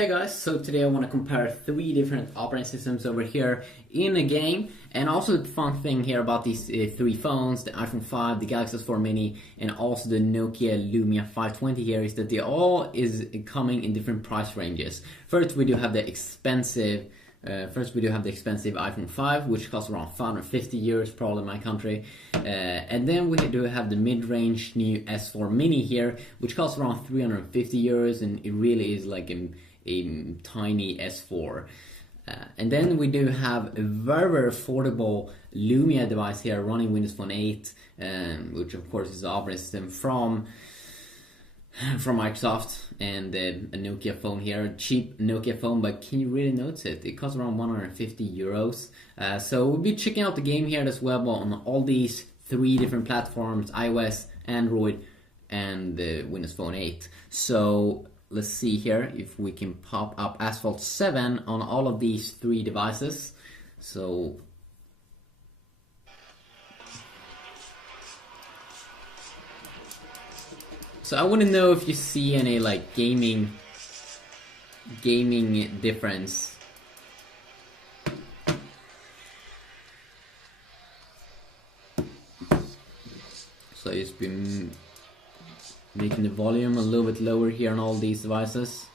Hey guys, so today I want to compare three different operating systems over here in a game, and also the fun thing here about these three phones, the iPhone 5, the Galaxy S4 Mini, and also the Nokia Lumia 520 here, is that they all is coming in different price ranges. First we do have the expensive iPhone 5, which costs around 550 euros, probably in my country. And then we do have the mid-range new S4 Mini here, which costs around 350 euros, and it really is like a tiny S4. And then we do have a very affordable Lumia device here running Windows Phone 8, which of course is the operating system from Microsoft, and a Nokia phone here, a cheap Nokia phone, but can you really notice it? It costs around 150 euros. So we'll be checking out the game here as well on all these three different platforms: iOS, Android, and Windows Phone 8. So let's see here if we can pop up Asphalt 7 on all of these three devices. So I wouldn't know if you see any like gaming difference. So it's been making the volume a little bit lower here on all these devices.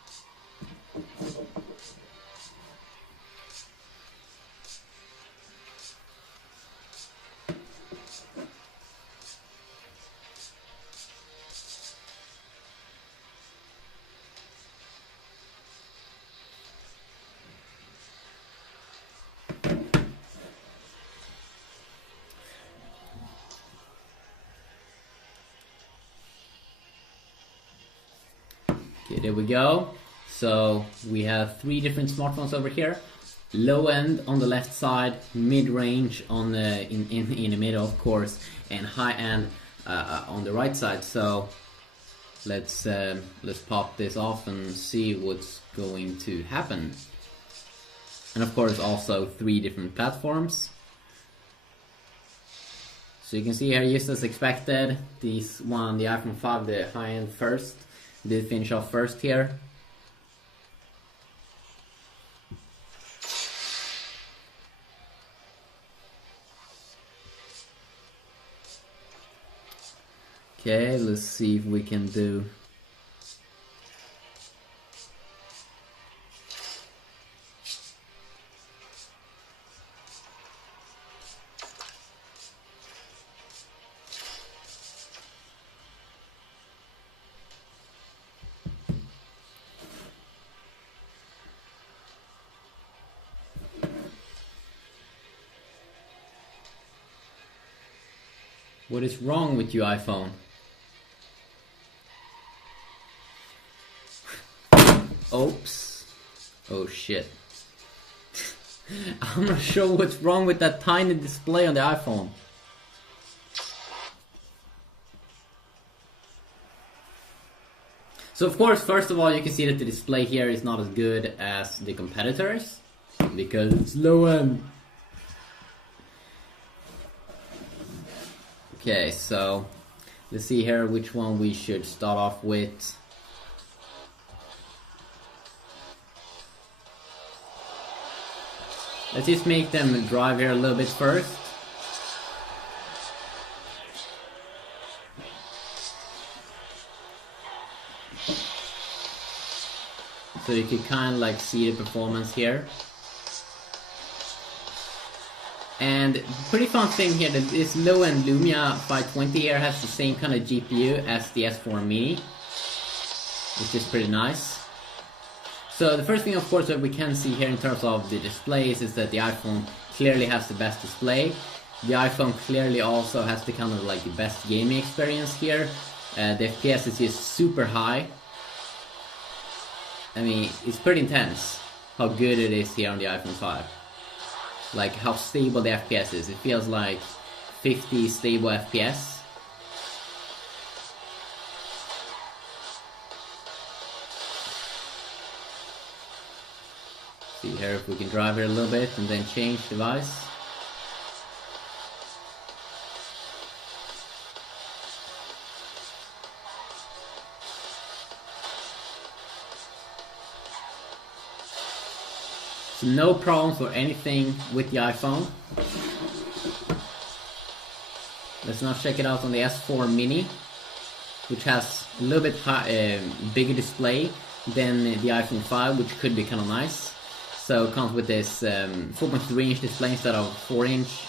Okay, there we go. So we have three different smartphones over here. Low end on the left side, mid range on the in the middle, of course, and high end on the right side. So let's pop this off and see what's going to happen. And of course, also three different platforms. So you can see here, just as expected, the iPhone 5, the high end first, did finish off first here. Okay, let's see if we can do. What is wrong with you, iPhone? Oops. Oh shit. I'm not sure what's wrong with that tiny display on the iPhone. So of course, first of all, you can see that the display here is not as good as the competitors, because it's low end. Okay, so let's see here which one we should start off with. Let's just make them drive here a little bit first. So you can kind of like see the performance here. And pretty fun thing here, that this low-end Lumia 520 here has the same kind of GPU as the S4 Mini, which is pretty nice. So the first thing, of course, that we can see here in terms of the displays is that the iPhone clearly has the best display. The iPhone clearly also has the kind of like the best gaming experience here. The FPS is just super high. I mean, it's pretty intense how good it is here on the iPhone 5. Like how stable the FPS is. It feels like 50 stable FPS. See here if we can drive it a little bit and then change device. So no problems or anything with the iPhone. Let's now check it out on the S4 Mini, which has a little bit bigger display than the iPhone 5, which could be kind of nice. So it comes with this 4.3-inch display instead of 4-inch.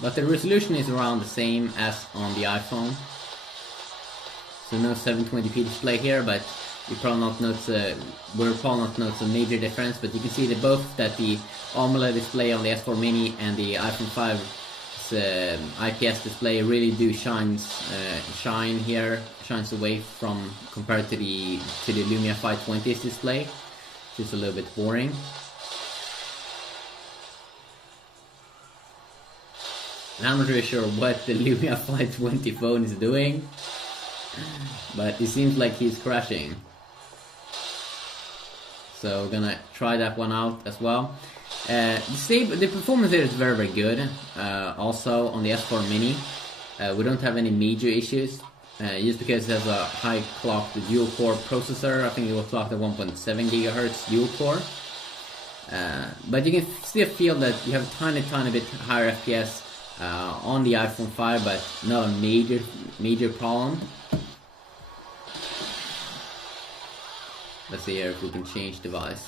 But the resolution is around the same as on the iPhone. So no 720p display here, but you probably not notice a major difference. But you can see that both that the AMOLED display on the S4 Mini and the iPhone 5 IPS display really do shines away from compared to the Lumia 520's display. Just a little bit boring. And I'm not really sure what the Lumia 520 phone is doing, but it seems like he's crashing. So we're gonna try that one out as well. The performance here is very, very good. Also on the S4 Mini, we don't have any major issues. Just because it has a high clocked dual core processor. I think it was clocked at 1.7 GHz dual core. But you can still feel that you have a tiny bit higher FPS on the iPhone 5, but not a major problem. Let's see here if we can change device.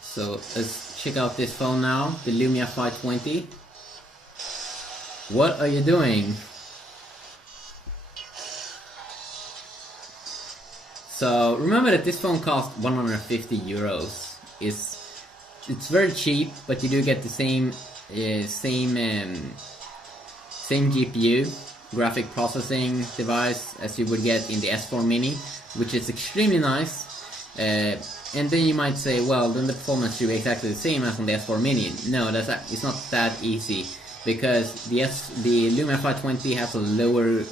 So let's check out this phone now, the Lumia 520. What are you doing? So remember that this phone cost 150 euros. It's very cheap, but you do get the same GPU, graphic processing device, as you would get in the S4 Mini, which is extremely nice. And then you might say, well, then the performance should be exactly the same as on the S4 Mini. No, it's not that easy, because the Lumia 520 has a lower,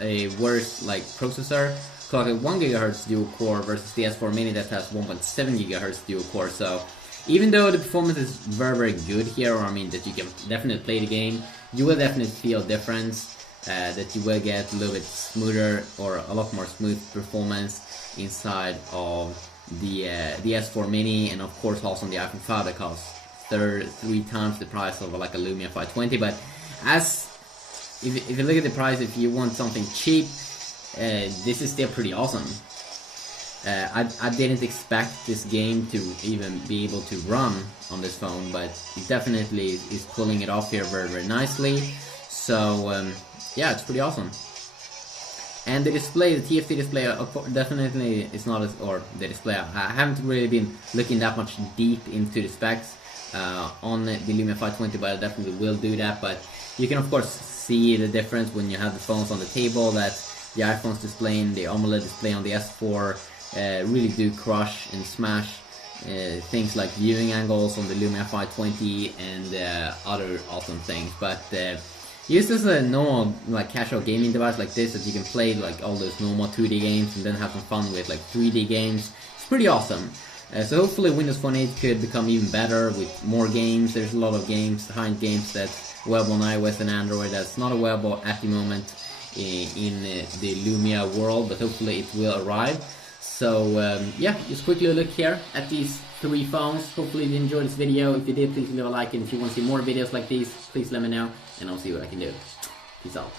a worse processor, clocked at 1 GHz dual core, versus the S4 Mini that has 1.7 GHz dual core. So even though the performance is very, very good here, or I mean that you can definitely play the game, you will definitely feel a difference. That you will get a little bit smoother, or a lot more smooth performance inside of the S4 Mini, and of course also on the iPhone 5 that costs 3 times the price of like a Lumia 520. But if you look at the price, if you want something cheap, this is still pretty awesome. I didn't expect this game to even be able to run on this phone, but it definitely is pulling it off here very, very nicely. So yeah, it's pretty awesome. And the display, the TFT display, definitely is not as, or the display, I haven't really been looking that much deep into the specs on the Lumia 520, but I definitely will do that. But you can of course see the difference when you have the phones on the table, that the iPhone's display and the AMOLED display on the S4 really do crush and smash things like viewing angles on the Lumia 520 and other awesome things. But used as a normal casual gaming device like this, that you can play like all those normal 2D games and then have some fun with like 3D games, it's pretty awesome. So hopefully Windows Phone 8 could become even better with more games. There's a lot of games, high-end games that's available on iOS and Android that's not available at the moment in the Lumia world, but hopefully it will arrive. So yeah, just quickly look here at these 3 phones. Hopefully you enjoyed this video. If you did, please leave a like, and if you want to see more videos like these, please let me know, and I'll see what I can do. Peace out.